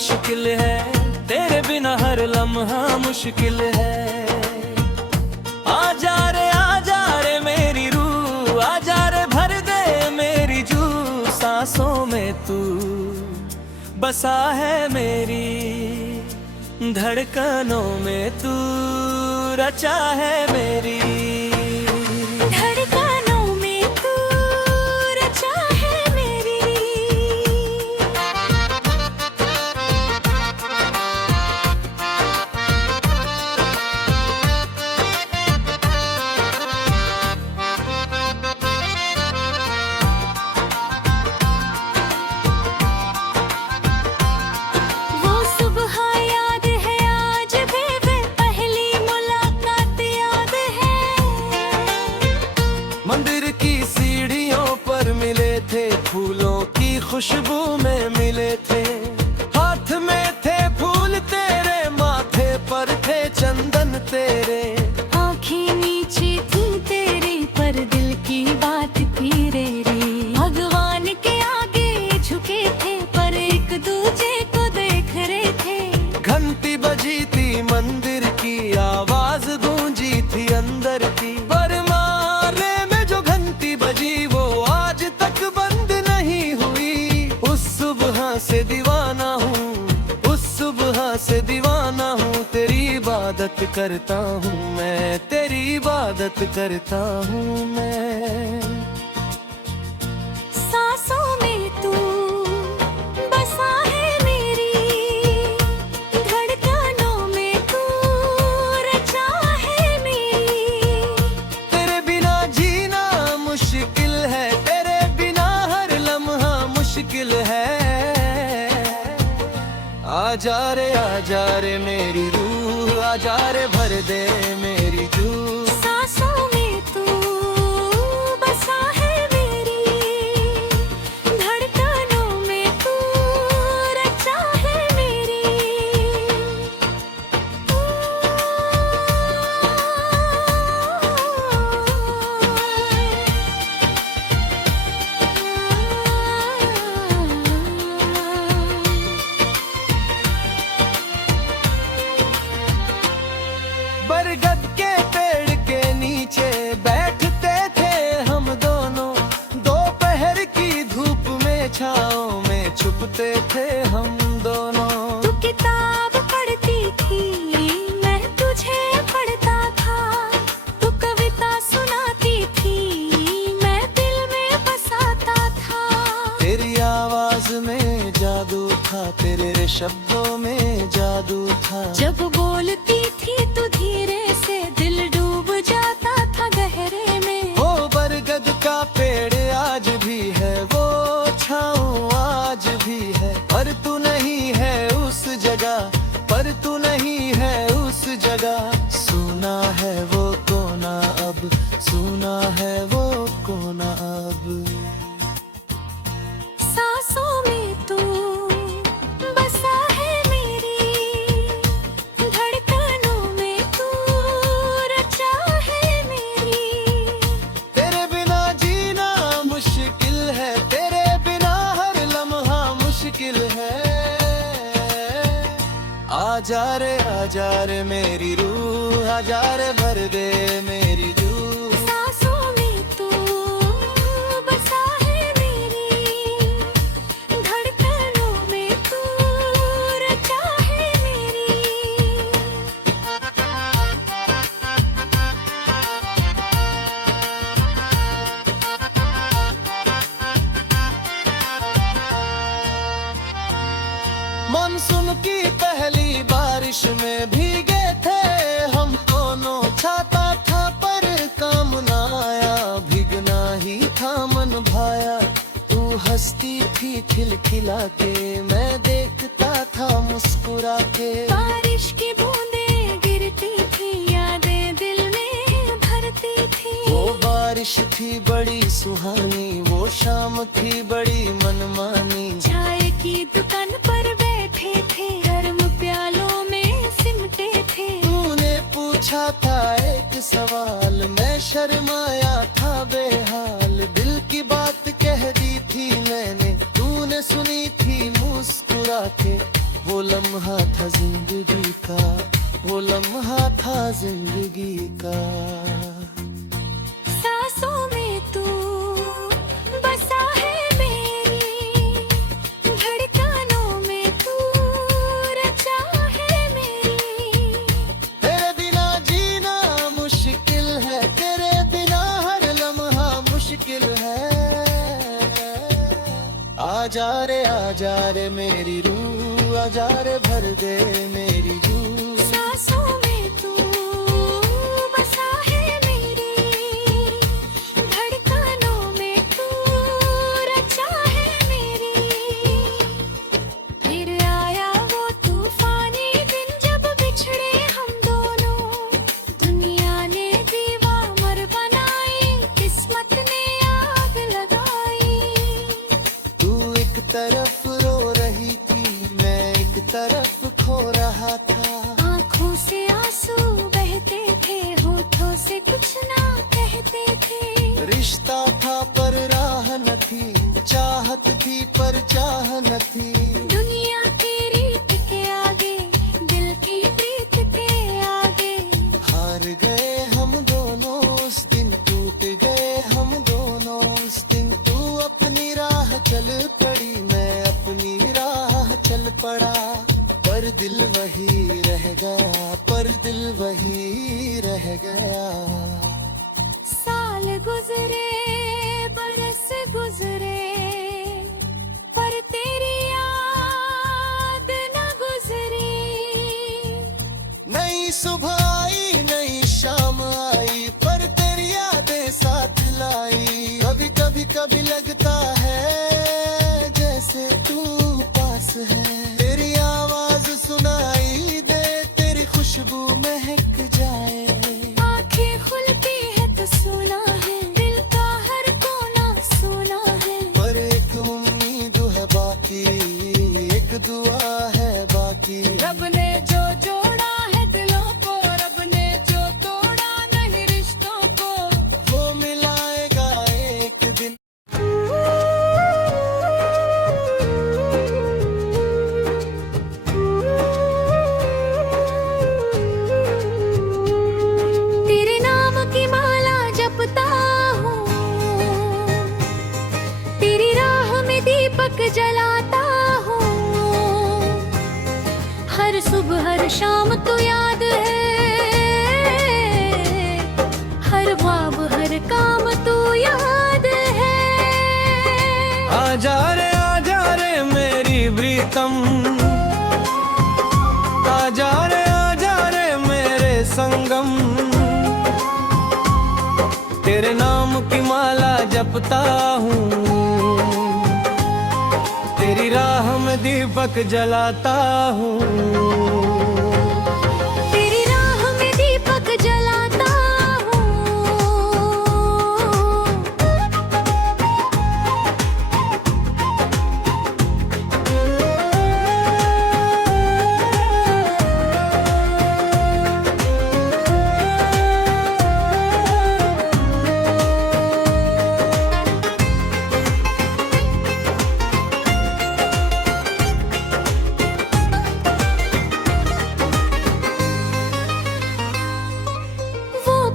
मुश्किल है, तेरे बिना हर लम्हा मुश्किल है। आ जा रे मेरी रूह, आ जा रे भर दे मेरी जू। सांसों में तू बसा है मेरी, धड़कनों में तू रचा है मेरी। मंदिर की सीढ़ियों पर मिले थे, फूलों की खुशबू में मिले थे। हाथ में थे फूल तेरे, माथे पर थे चंदन तेरे। आँखें नीचे थी तेरी पर दिल की बात थी रे रे। भगवान के आगे झुके थे पर एक दूजे को देख रहे थे। घंटी बजी थी मंदिर की, आवाज गूंजी थी अंदर की। पर माले में जो घंटी बजी वो आज तक बंद नहीं हुई। उस सुबह से दीवाना हूँ, उस सुबह से दीवाना हूँ। तेरी इबादत करता हूँ मैं, तेरी इबादत करता हूँ मैं। सांसों में तू बसा है मेरी, धड़कनों में तू रचा है मेरी। तेरे बिना जीना मुश्किल है, तेरे बिना हर लम्हा मुश्किल है। आ जा रे मेरी रूह, आ जा रे भर दे मेरी जू। सांसों में तू बसा है मेरी, धड़कनों में तू रचा है मेरी। बरगद के पेड़ के नीचे बैठते थे हम दोनों। दोपहर की धूप में छाँव में छुपते थे हम दोनों। तू किताब पढ़ती थी, मैं तुझे पढ़ता था। तू कविता सुनाती थी, मैं दिल में बसाता था। तेरी आवाज में जादू था, तेरे शब्दों में जादू था। जब बोलती थी तू धीरे से, दिल डूब जाता था गहरे में। वो बरगद का पेड़ आज भी है, वो छाँव आज भी है। पर तू नहीं है उस जगह, पर तू नहीं है उस जगह। सुना है वो कोना अब, सुना है वो कोना अब। सांसों में तू बसा है मेरी, धड़कनों में तू रचा है मेरी। तेरे बिना जीना मुश्किल है, तेरे बिना हर लम्हा मुश्किल है। आ जा रे मेरी रूह, आ जा रे भर दे मेरी जू। सांसों में तू बसा है मेरी, धड़कनों में तू रचा है मेरी। मानसून की पहली बारिश में भीगे थे हम दोनों। छाता था पर काम न आया, भीगना ही था मन भाया। तू हंसती थी खिलखिला के, मैं देखता था मुस्कुरा के। बारिश की बूंदें गिरती थी, यादें दिल में भरती थी। वो बारिश थी बड़ी सुहानी, वो शाम थी बड़ी मनमानी। चाय की दुकान पर बैठे थे, गर्म प्यालों में सिमटे थे। तूने पूछा था एक सवाल, मैं शर्माया था बेहाल। दिल की बात कह दी थी मैंने, तूने सुनी थी मुस्कुरा के। वो लम्हा था जिंदगी का, वो लम्हा था जिंदगी का। सांसों में तू बसा है मेरी, धड़कनों में तू रचा है मेरी। तेरे बिना जीना मुश्किल है, तेरे बिना हर लम्हा मुश्किल है। आजा रे मेरी रूह, आजा रे भर दे मेरी रूह। सांसों में तू बसा है मेरी, धड़कनों में तू रचा है मेरी। फिर आया वो तूफानी दिन जब बिछड़े हम दोनों, दुनिया ने दीवार बनाई, किस्मत ने आग लगाई। तू एक तरफ रो रही थी, मैं एक तरफ खो रहा था। आँखों से आंसू बहते थे, होठों से कुछ ना कहते थे। रिश्ता था पर राह न थी, चाहत थी पर चाह न थी। दुनिया की रीत के आगे, दिल की प्रीत के आगे। हार गए हम दोनों उस दिन, टूट गए हम दोनों उस दिन। तू अपनी राह चल पड़ी, मैं अपनी राह चल पड़ा। पर दिल वही रह गया, पर दिल वही रह गया। साल गुजरे, बरस गुजरे, पर तेरी याद न गुजरी। नई सुबह आई, नई शाम आई, पर तेरी यादें साथ लाई। कभी कभी कभी लगता है जैसे तू पास है। तेरी आवाज सुनाई दे, तेरी खुशबू महक जाए। आँखें खुलती है तो सुना है, दिल का हर कोना सुना है। पर एक उम्मीद है बाकी, एक दुआ है बाकी। रब ने जो जोड़ा है दिलों को, रब ने जो तोड़ा नहीं रिश्तों को, वो मिलाएगा एक दिन। तेरे नाम की माला जपता हूँ, तेरी राह में दीपक जलाता हूँ। हर सुबह हर शाम तो याद है, हर ख्वाब हर काम तो याद है। आजा रे मेरी प्रीतम, आजा रे मेरे संगम। तेरे नाम की माला जपता हूँ, तेरी राह में दीपक जलाता हूँ। तेरी राह में दीपक जलाता हूँ।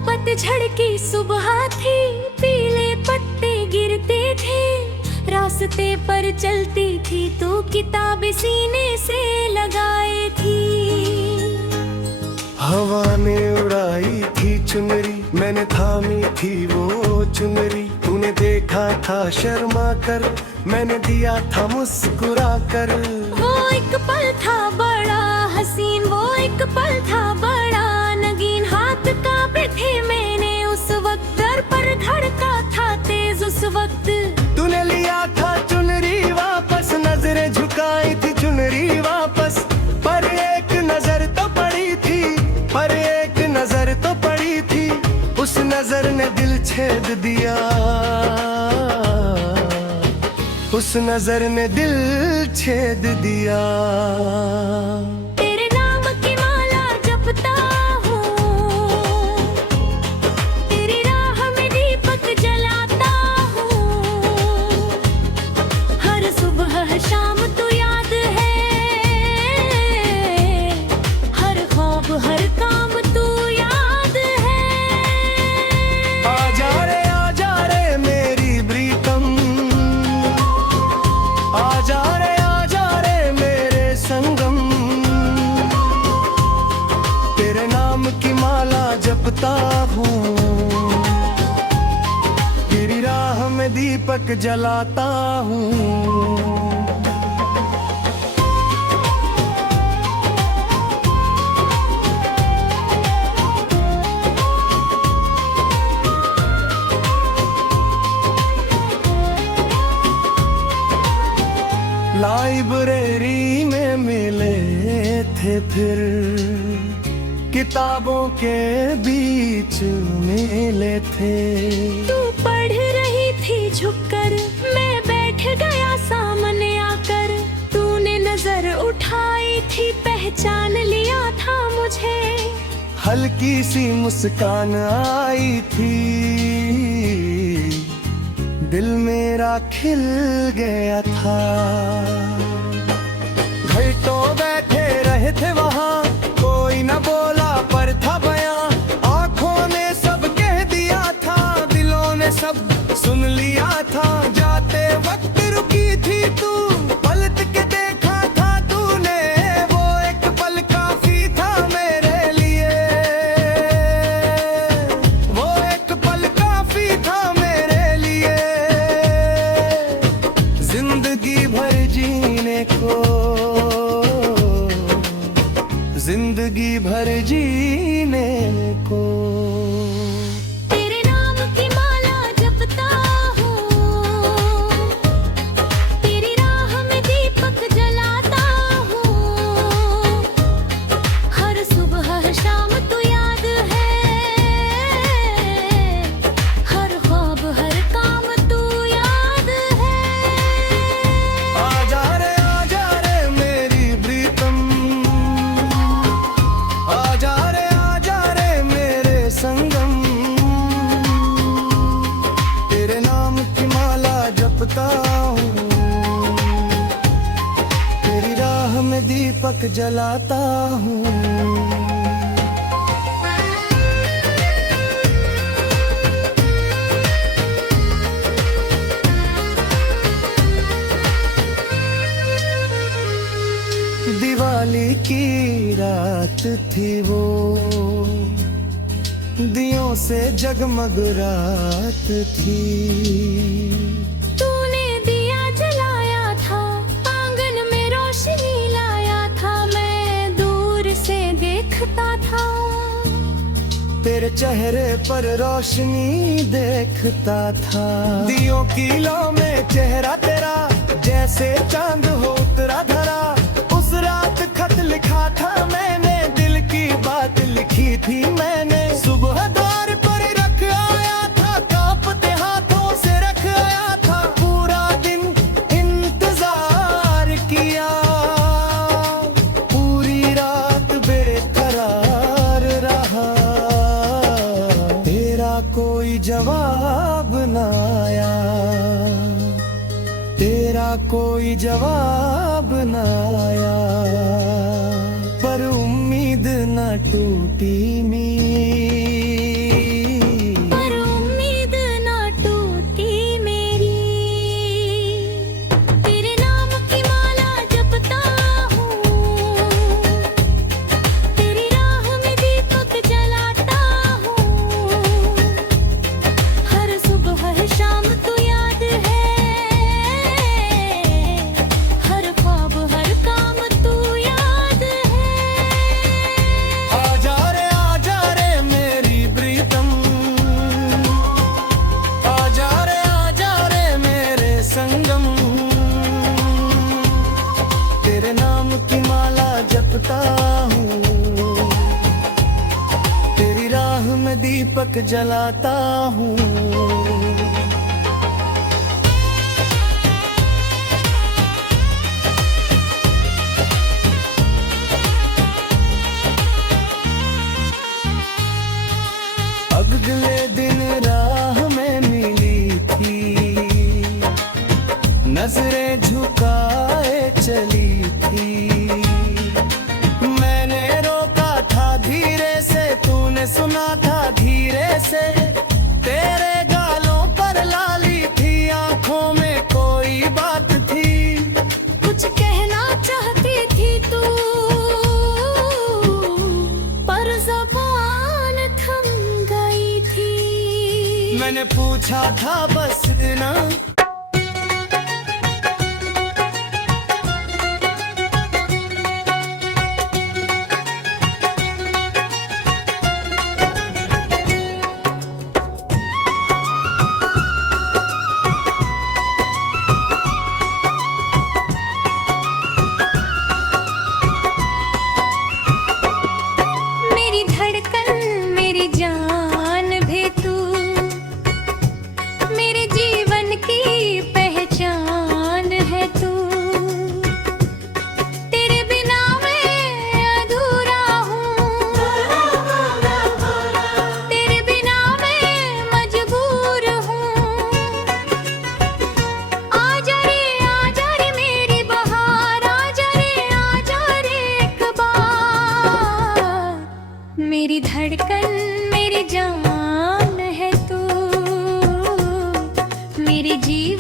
पतझड़ की सुबह थी, पीले पत्ते गिरते थे। रास्ते पर चलती थी तो किताब सीने से लगाए थी। हवा ने उड़ाई थी चुनरी, मैंने थामी थी वो चुनरी। तूने देखा था शर्मा कर, मैंने दिया था मुस्कुरा कर। वो एक पल था बड़ा हसीन, वो एक पल था बड़ा नगीन। हाथ कांपे थे मैंने उस वक्त, दर पर धड़का था तेज उस वक्त। तूने लिया था चुनरी वापस, नजरें झुकाई थी चुनरी वापस। पर एक नजर तो पड़ी थी, पर एक नजर तो पड़ी थी। उस नजर ने दिल छेद दिया, उस नजर ने दिल छेद दिया। तेरे नाम की माला जपता हूँ, तेरी राह में दीपक जलाता हूँ। हर सुबह हर शाम तो याद है, दीपक जलाता हूँ। लाइब्रेरी में मिले थे फिर, किताबों के बीच मिले थे। तू पढ़ रही थी झुककर, मैं बैठ गया सामने आकर। तूने नजर उठाई थी, पहचान लिया था मुझे। हल्की सी मुस्कान आई थी, दिल मेरा खिल गया था। घंटों बैठे रहे थे वहाँ, कोई न बोला पर था बयां। आंखों ने सब कह दिया था, दिलों ने सब सुन लिया था। जाते वक्त रुकी थी तू, पलट के देखा था तूने। वो एक पल काफी था मेरे लिए, वो एक पल काफी था मेरे लिए। जिंदगी भर जीने को, जिंदगी भर जीने को। तेरे नाम की माला जपता हूँ, तेरी राह में दीपक जलाता हूँ। हर सुबह हर शाम तू याद है, हर ख्वाब हर काम तू याद है। आजा रे मेरी प्रीतम, आजा रे मेरे संगम। तेरे नाम की माला जपता हूँ, तेरी राह में दीपक जलाता हूँ। दिवाली की रात थी वो, दियों से जगमग रात थी। तूने दिया जलाया था, आंगन में रोशनी लाया था। मैं दूर से देखता था, तेरे चेहरे पर रोशनी देखता था। दियों की लौ में चेहरा तेरा, जैसे चांद हो उतरा धरा। उस रात खत लिखा था मैंने, दिल की बात लिखी थी मैंने। सुबह द्वार पर रख आया था, कांपते हाथों से रख आया था। पूरा दिन इंतजार किया, पूरी रात बेकरार रहा। तेरा कोई जवाब न आया, तेरा कोई जवाब न आया। पर उम्मीद न टूटी मेरी, पर उम्मीद ना टूटी मेरी। तेरे नाम की माला जपता हूँ, तेरी राह में दीपक जलाता हूँ। हर सुबह हर शाम तू याद है, हर ख्वाब हर काम तू याद है। आजा रे मेरी प्रीतम, आजा रे मेरे संगम। तेरे नाम की माला जपता हूँ, तेरी राह में दीपक जलाता हूँ। अगले दिन राह में मिली थी, नजरें झुकाए चली थी। मैंने रोका था धीरे से, तूने सुना था धीरे से। तेरे गालों पर लाली थी, आंखों में कोई बात थी। कुछ कहना चाहती थी तू, पर ज़बान थम गई थी। मैंने पूछा था बस ना,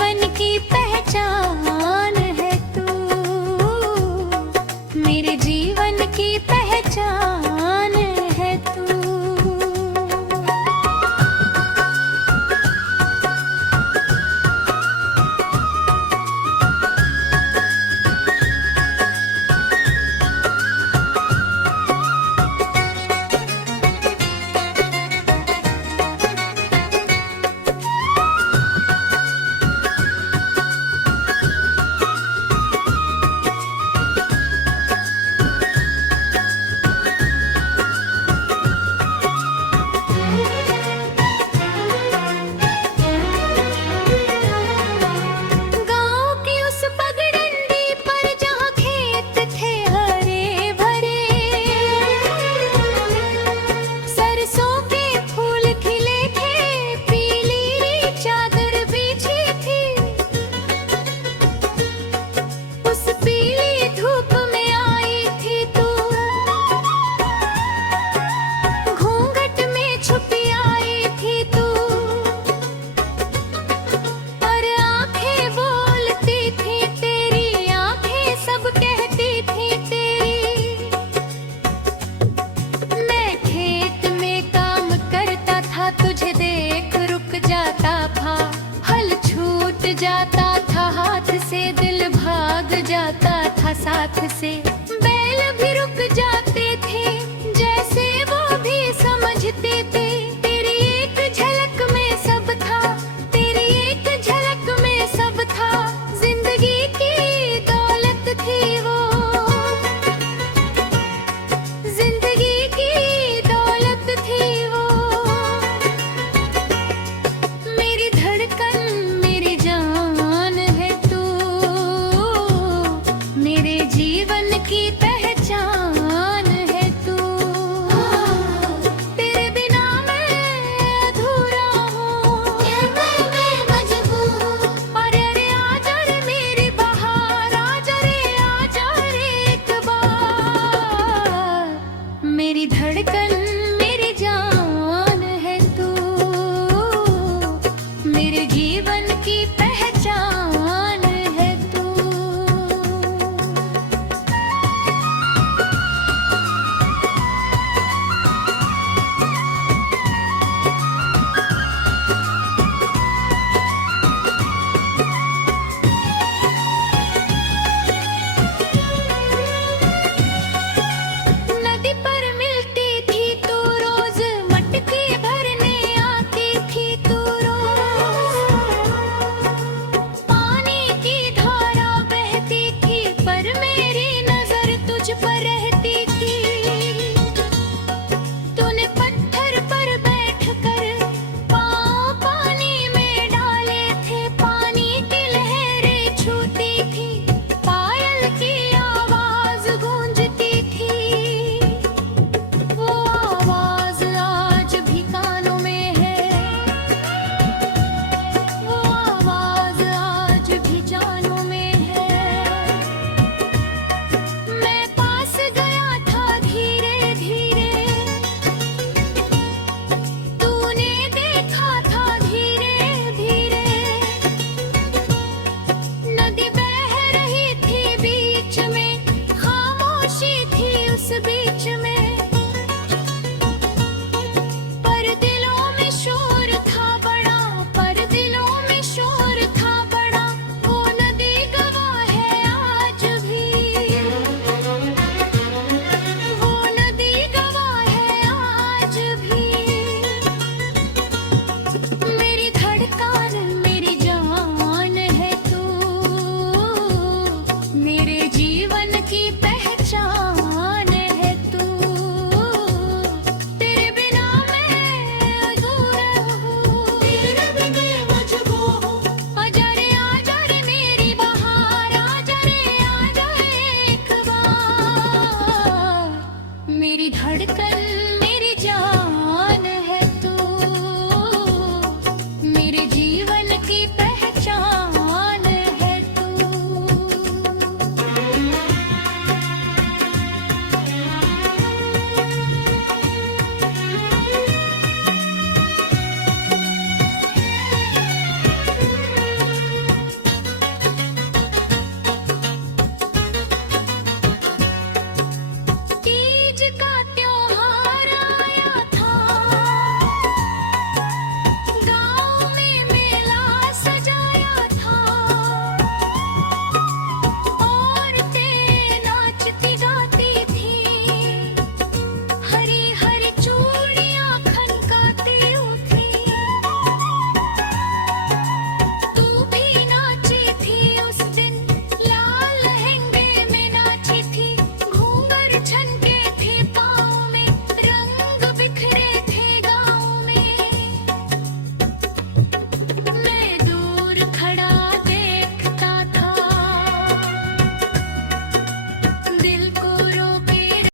जीवन की पहचान है तू, मेरे जीवन की पहचान है तू। जाता था हाथ से, दिल भाग जाता था साथ से, बैल भी रुक जा